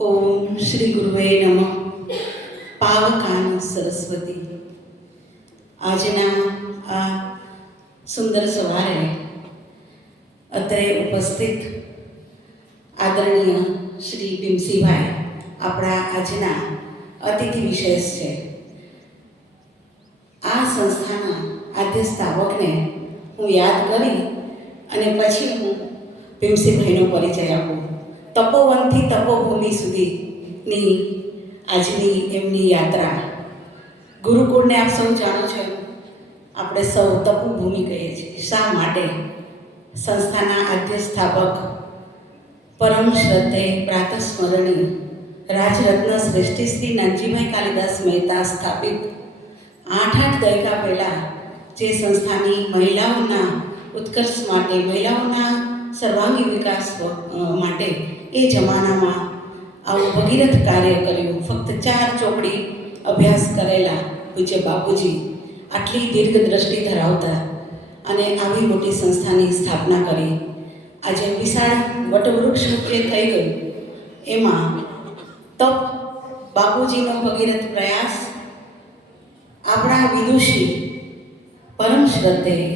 ઓમ શ્રી ગુરુવે નમઃ. પાવકાન સરસ્વતી. આજના આ સુંદર સવારે અત્રે ઉપસ્થિત આદરણીય શ્રી ભીમસિંહભાઈ આપણા આજના અતિથિ વિશેષ છે. આ સંસ્થાના આદ્ય સ્થાપકને હું યાદ કરી અને પછી હું ભીમસિંહભાઈનો પરિચય આપું. તપોવનથી તપોભૂમિ સુધીની આજની એમની યાત્રા. ગુરુકુળને આપ સૌ જાણો છો, આપણે સૌ તપોભૂમિ કહીએ છીએ. શા માટે? સંસ્થાના આદ્ય સ્થાપક પરમ શ્રદ્ધેય પ્રાતસ્મરણીય રાજરત્ન શ્રેષ્ઠી શ્રી નાનજીભાઈ કાલિદાસ મહેતા સ્થાપિત 8 દાયકા પહેલાં જે સંસ્થાની મહિલાઓના ઉત્કર્ષ માટે, મહિલાઓના સર્વાંગી વિકાસ માટે એ જમાનામાં આવું ભગીરથ કાર્ય કર્યું. ફક્ત 4 ચોપડી અભ્યાસ કરેલા પૂજ્ય બાપુજી આટલી દીર્ઘ દ્રષ્ટિ ધરાવતા અને આવી મોટી સંસ્થાની સ્થાપના કરી. આજે વિશાળ વટવૃક્ષ જે થઈ ગયું એમાં તપ બાપુજીનો ભગીરથ પ્રયાસ, આપણા વિદુષી પરમ શ્રદ્ધેય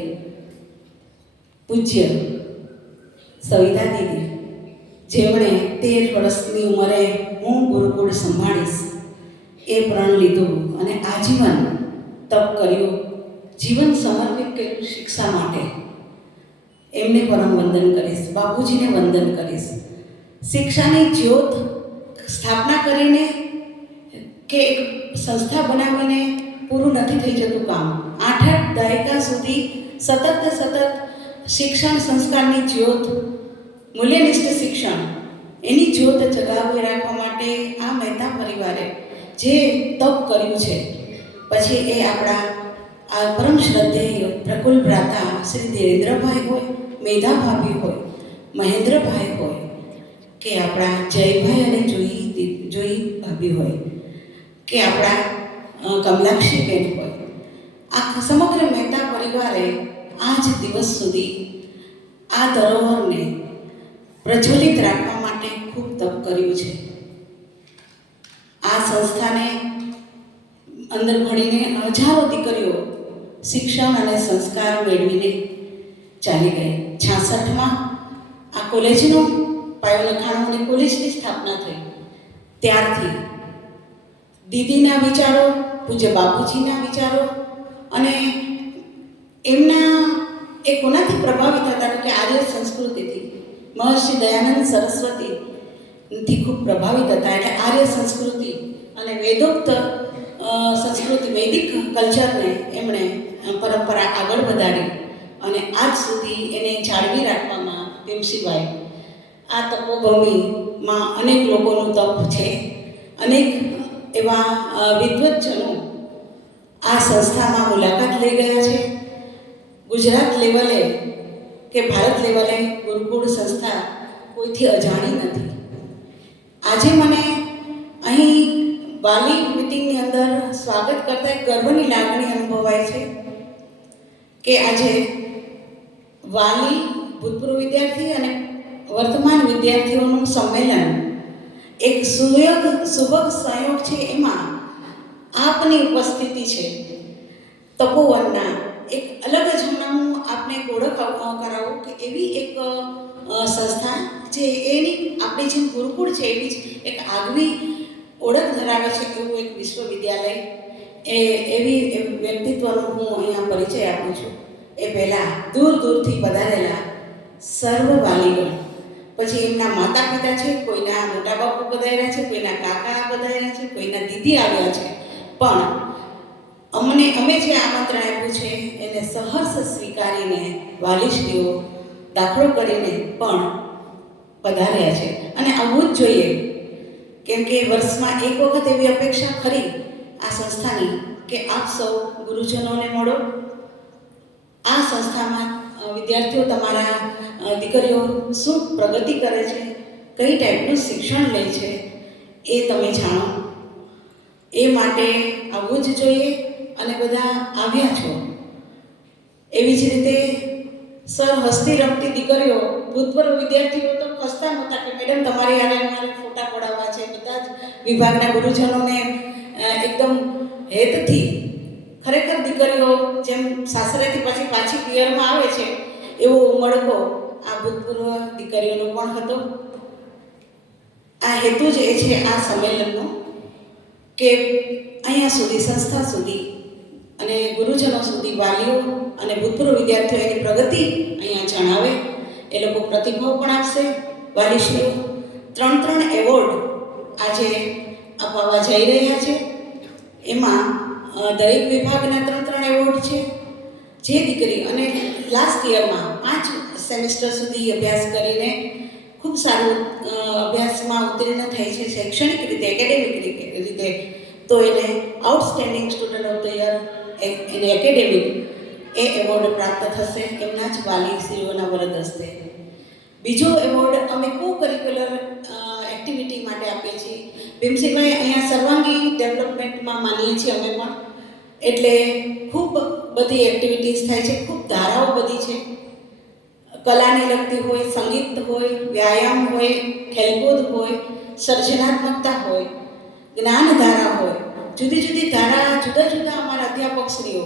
પૂજ્ય સવિતા દીદી, જેમણે 13 વર્ષની ઉંમરે હું ગુરુકુળ સંભાળીશ એ પ્રણ લીધું અને આજીવન તપ કર્યું, જીવન સમર્પિત કર્યું શિક્ષા માટે. એમને પરમ વંદન કરીશ, બાપુજીને વંદન કરીશ. શિક્ષાની જ્યોત સ્થાપના કરીને કે એક સંસ્થા બનાવીને પૂરું નથી થઈ જતું કામ. 8 દાયકા સુધી સતત શિક્ષણ સંસ્કારની જ્યોત, મૂલ્યનિષ્ઠ શિક્ષણ, એની જ્યોત જગાવી રાખવા માટે આ મહેતા પરિવારે જે તપ કર્યું છે, પછી એ આપણા આ પરમ શ્રદ્ધેય પ્રકુલ ભ્રાતા શ્રી દેવેન્દ્રભાઈ હોય, મેધા ભાભી હોય, મહેન્દ્રભાઈ હોય, કે આપણા જયભાઈ અને જોઈ ભાભી હોય, કે આપણા કમલાક્ષીબેન હોય, આ સમગ્ર મહેતા પરિવારે આજ દિવસ સુધી આ ધરોહરને પ્રજ્વલિત રાખવા માટે ખૂબ તપ કર્યું છે. આ સંસ્થાને અંદર ભણીને હજારો દીકરીઓ શિક્ષણ અને સંસ્કાર મેળવીને ચાલી ગઈ. 66માં આ કોલેજનો પાયો નખાણો અને કોલેજની સ્થાપના થઈ. ત્યારથી દીદીના વિચારો, પૂજ્ય બાપુજીના વિચારો અને એમના એ કોનાથી પ્રભાવિત હતા કે આર્ય સંસ્કૃતિથી, મહર્ષિ દયાનંદ સરસ્વતીથી ખૂબ પ્રભાવિત હતા. એટલે આર્ય સંસ્કૃતિ અને વેદોક્ત સંસ્કૃતિ, વૈદિક કલ્ચરને એમણે પરંપરા આગળ વધારી અને આજ સુધી એને જાળવી રાખવામાં ભીમસિંહભાઈ આ તપોભૂમિમાં અનેક લોકોનું તપ છે. અનેક એવા વિદ્વત્જનો આ સંસ્થામાં મુલાકાત લઈ ગયા છે. ગુજરાત લેવલે કે ભારત લેવલે ગુરુકુળ સંસ્થા કોઈથી અજાણી નથી. આજે મને અહીં વાલી મિટિંગની અંદર સ્વાગત કરતા એક ગર્વની લાગણી અનુભવાય છે કે આજે વાલી, ભૂતપૂર્વ વિદ્યાર્થી અને વર્તમાન વિદ્યાર્થીઓનું સંમેલન એક સુભગ સંયોગ છે. એમાં આપની ઉપસ્થિતિ છે. તપોવનના એક અલગ જ હમણાં હું આપને એક ઓળખ કરાવું કે એવી એક સંસ્થા જે એની આપણી જેમ ગુરુકુળ છે એવી જ એક આગવી ઓળખ ધરાવે છે એવું એક વિશ્વવિદ્યાલય, એવી વ્યક્તિત્વનો હું અહીંયા પરિચય આપું છું. એ પહેલાં દૂર દૂરથી પધારેલા સર્વ વાલીગણ, પછી એમના માતા પિતા છે, કોઈના મોટા બાપુ પધાર્યા છે, કોઈના કાકા પધાર્યા છે, કોઈના દીદી આવ્યા છે, પણ અમે જે આમંત્રણ આપ્યું છે એને સહર્ષ સ્વીકારીને વાલીશ્રીઓ દાખલો કરીને પણ પધાર્યા છે. અને આવવું જ જોઈએ, કેમ કે વર્ષમાં એક વખત એવી અપેક્ષા ખરી આ સંસ્થાની કે આપ સૌ ગુરુજનોને મળો. આ સંસ્થામાં વિદ્યાર્થીઓ, તમારા દીકરીઓ શું પ્રગતિ કરે છે, કઈ ટાઈપનું શિક્ષણ લે છે એ તમે જાણો. એ માટે આવવું જ જોઈએ અને બધા આવ્યા છો. એવી જ રીતે સર હસતી રમતી દીકરીઓ, ભૂતપૂર્વ વિદ્યાર્થીઓ તો ખસતા નહોતા કે મેડમ તમારી યારે અમારે ફોટા પડાવવા છે, વિભાગના ગુરુજનોને એકદમ હેતથી ખરેખર દીકરીઓ જેમ સાસરેથી પછી પાછી પિયરમાં આવે છે એવો ઉમળકો આ ભૂતપૂર્વ દીકરીઓનો પણ હતો. આ હેતુ જ એ છે આ સંમેલનનો કે અહીંયા સુધી સંસ્થા સુધી અને ગુરુજનો સુધી વાલીઓ અને ભૂતપૂર્વ વિદ્યાર્થીઓની પ્રગતિ અહીંયા જણાવે. એ લોકો પ્રતિભાવ પણ આપશે. વાલીશ્રીઓ 3 એવોર્ડ આજે આપવા જઈ રહ્યા છે. એમાં દરેક વિભાગના 3 એવોર્ડ છે. જે દીકરી અને લાસ્ટ યરમાં 5 સેમિસ્ટર સુધી અભ્યાસ કરીને ખૂબ સારું અભ્યાસમાં ઉત્તીર્ણ થઈ છે શૈક્ષણિક રીતે, એકેડેમિક રીતે, તો એને outstanding student of the year એને એકેડેમિક એ એવોર્ડ પ્રાપ્ત થશે એમના જ વાલીશ્રીઓના વરદ હસ્તે. બીજો એવોર્ડ અમે કો કરિક્યુલર એક્ટિવિટી માટે આપીએ છીએ. ભીમસિંહભાઈ અહીંયા સર્વાંગી ડેવલપમેન્ટમાં માનીએ છીએ અમે પણ, એટલે ખૂબ બધી એક્ટિવિટીઝ થાય છે, ખૂબ ધારાઓ બધી છે. કલાને લગતી હોય, સંગીત હોય, વ્યાયામ હોય, ખેલકૂદ હોય, સર્જનાત્મકતા હોય, જ્ઞાનધારા હોય, જુદી જુદી ધારા, જુદા જુદા અમારા અધ્યાપકશ્રીઓ.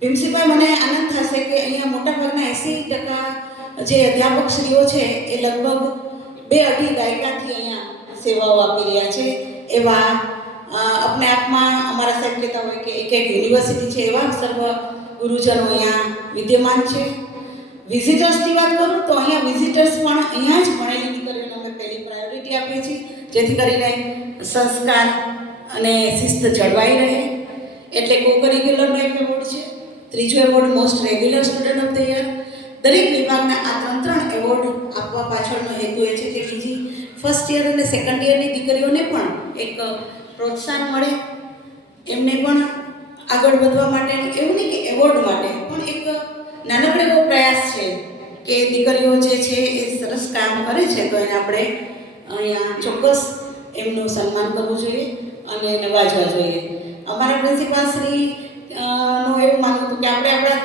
ભીમસિંહભાઈ, મને આનંદ થશે કે અહીંયા મોટાભાગના 80% જે અધ્યાપકશ્રીઓ છે એ લગભગ 2-2.5 દાયકાથી અહીંયા સેવાઓ આપી રહ્યા છે. એવા अपने आप में अमरा साहेब कहता हुए कि एक यूनिवर्सिटी है एवं सर्व गुरुजनों अँ विद्यमान है. विजिटर्स की बात करूँ तो अँ विजिटर्स अँ ज भणेली दीकरीओने अमे पहली प्रायोरिटी आपीए छीए जेथी करीने संस्कार अने शिस्त जळवाई रहे. एटले को करिक्युलरनो एक एवोर्ड है. त्रीजो award most regular student of the year. दरेक विभागना आ 3 एवोर्ड आपवा पाछळनो हेतु ए छे के बीजी फर्स्ट ईयर अने सेकंड ईयरनी दीकरीओने पण एक प्रोत्साहन मळे, एमने पण आगळ वधवा माटे एवुं नहीं कि एवोर्ड माटे पण एक नानकड़ो एवो प्रयास छे के दीकरीओ जे छे ए सरस काम करे छे तो एने आपणे अहींया ચોક્કસ एमनुं सन्मान करवुं जोईए अने नवाजवा जोईए. अमारा प्रिंसिपल श्री नो एवुं मानवुं हतुं के आपणे आपणा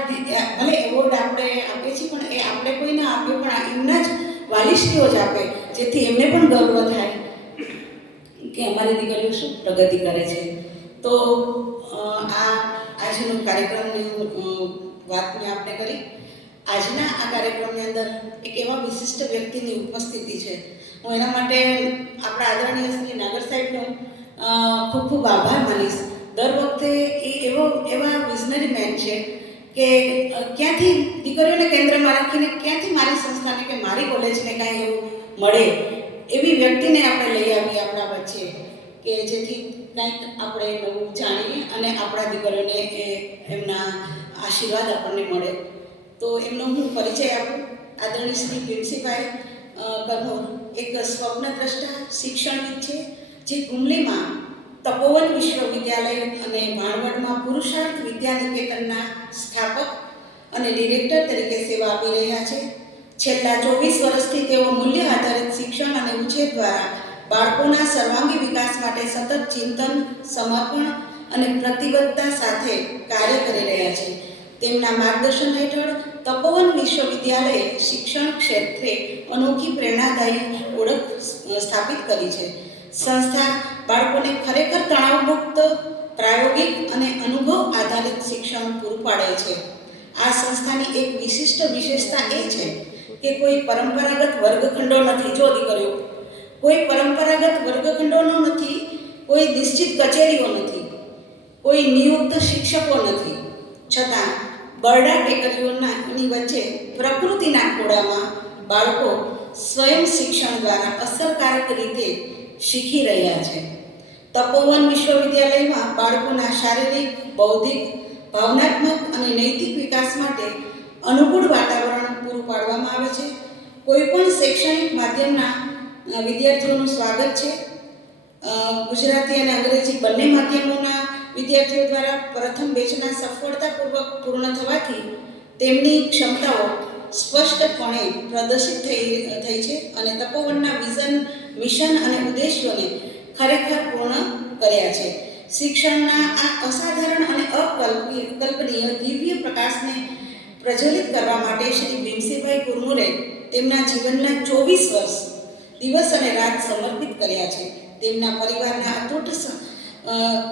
भले एवोर्ड आपणे आपीए छीए पण ए आपणे कोईने आप्यो पण एमना ज वालीश्रीओ ज आपे जेथी एमने पण गर्व थाय कि अमारी दीकरीओ शुं प्रगति करे छे. तो આજનો કાર્યક્રમની વાત મેં આપને કરી. આજના આ કાર્યક્રમની અંદર એક એવા વિશિષ્ટ વ્યક્તિની ઉપસ્થિતિ છે. હું એના માટે આપણા આદરણીય શ્રી નાગર સાહેબનો ખૂબ ખૂબ આભાર માનીશ. દર વખતે એ એવા વિઝનરી મેન છે કે ક્યાંથી દીકરીઓને કેન્દ્રમાં રાખીને ક્યાંથી મારી સંસ્થાને કે મારી કોલેજને કાંઈ એવું મળે એવી વ્યક્તિને આપણે લઈ આવીએ આપણા વચ્ચે કે જેથી કંઈક આપણે નવું જાણીએ અને આપણા દીકરીઓને એમના આશીર્વાદ આપણને મળે. તો એમનો હું પરિચય આપું. આદરણીય શ્રી ભીમસિંહભાઈ કરમોર એક સ્વપ્નદ્રષ્ટા શિક્ષણવિદ છે જે ગુમલીમાં તપોવન વિશ્વવિદ્યાલય અને ભાણવડમાં પુરુષાર્થ વિદ્યાનિકેતનના સ્થાપક અને ડિરેક્ટર તરીકે સેવા આપી રહ્યા છે. છેલ્લા 24 વર્ષથી તેઓ મૂલ્ય આધારિત શિક્ષણ અને ઉછેર દ્વારા બાળકોના સર્વાંગી વિકાસ માટે સતત ચિંતન, સમર્પણ અને પ્રતિબદ્ધતા સાથે કાર્ય કરી રહ્યા છે. તેમના માર્ગદર્શન હેઠળ તપોવન વિશ્વવિદ્યાલયે શિક્ષણ ક્ષેત્રે અનોખી પ્રેરણાદાયી ઓળખ સ્થાપિત કરી છે. સંસ્થા બાળકોને ખરેખર તણાવમુક્ત, પ્રાયોગિક અને અનુભવ આધારિત શિક્ષણ પૂરું પાડે છે. આ સંસ્થાની એક વિશિષ્ટ વિશેષતા એ છે કે કોઈ પરંપરાગત વર્ગખંડો નથી. જો દીકરીઓ, કોઈ પરંપરાગત વર્ગખંડોનો નથી, કોઈ નિશ્ચિત કચેરીઓ નથી, કોઈ નિયુક્ત શિક્ષકો નથી. છતાં બરડા ટેકરીઓની વચ્ચે પ્રકૃતિના ખોળામાં બાળકો સ્વયં શિક્ષણ દ્વારા અસરકારક રીતે શીખી રહ્યા છે. તપોવન વિશ્વવિદ્યાલયમાં બાળકોના શારીરિક, બૌદ્ધિક, ભાવનાત્મક અને નૈતિક વિકાસ માટે અનુકૂળ વાતાવરણ પૂરું પાડવામાં આવે છે. કોઈપણ શૈક્ષણિક માધ્યમના વિદ્યાર્થીઓનું સ્વાગત છે. ગુજરાતી અને અંગ્રેજી બંને માધ્યમોના વિદ્યાર્થીઓ દ્વારા પ્રથમ બેચના સફળતાપૂર્વક પૂર્ણ થવાથી તેમની ક્ષમતાઓ સ્પષ્ટપણે પ્રદર્શિત થઈ છે અને તપોવનના વિઝન, મિશન અને ઉદ્દેશ્યોને ખરેખર પૂર્ણ કર્યા છે. શિક્ષણના આ અસાધારણ અને અકલ્પનીય દિવ્ય પ્રકાશને પ્રજ્વલિત કરવા માટે શ્રી ભીમસિંહભાઈ કુરમુરે તેમના જીવનના 24 વર્ષ દિવસ અને રાત સમર્પિત કર્યા છે. તેમના પરિવારના અતૂટ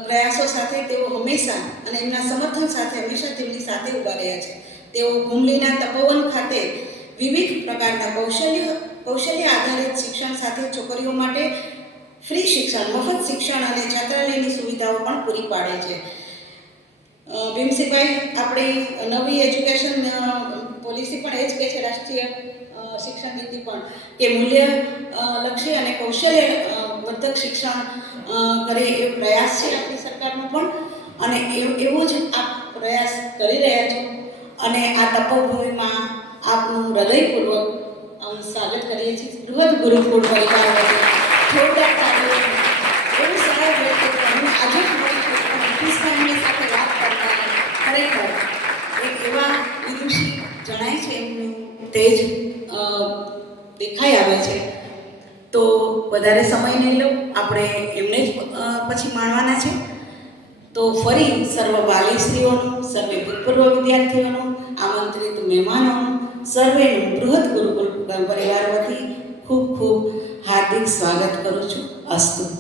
પ્રયાસો સાથે તેઓ હંમેશા અને એમના સમર્થન સાથે હંમેશા તેમની સાથે ઊભા રહ્યા છે. તેઓ હુમલીના તપોવન ખાતે વિવિધ પ્રકારના કૌશલ્ય આધારિત શિક્ષણ સાથે છોકરીઓ માટે ફ્રી શિક્ષણ, મફત શિક્ષણ અને છાત્રાલયની સુવિધાઓ પણ પૂરી પાડે છે. ભીમસિંહભાઈ, આપણી નવી એજ્યુકેશન પોલિસી પણ એ જ કહે છે, રાષ્ટ્રીય શિક્ષણ નીતિ પણ, કે મૂલ્ય લક્ષી અને કૌશલ્ય વર્ધક શિક્ષણ કરે એ પ્રયાસ છે આપણી સરકારનો પણ, અને એવો જ આપ પ્રયાસ કરી રહ્યા છો. અને આ તપોભૂમિમાં આપનું હૃદયપૂર્વક સ્વાગત કરીએ છીએ. બૃહદ ગુરુકુળ પરિવાર જોરદાર ચાલો. એવું સરળ વ્યક્તિ હું આજે જ મળીશું એમની સાથે વાત કરતા ખરેખર એક એવા વિદુષી જણાય છે, એમનું તેજ દેખાઈ આવે છે. તો વધારે સમય નહીં લઉં, આપણે એમને જ પછી માણવાના છે. તો ફરી સર્વ વાલીશ્રીઓનું, સર્વે ભૂતપૂર્વ વિદ્યાર્થીઓનું, આમંત્રિત મહેમાનોનું, સર્વેનું બૃહદ ગુરુકુળ પરિવાર વતી ખૂબ ખૂબ હાર્દિક સ્વાગત કરું છું. અસ્તુ.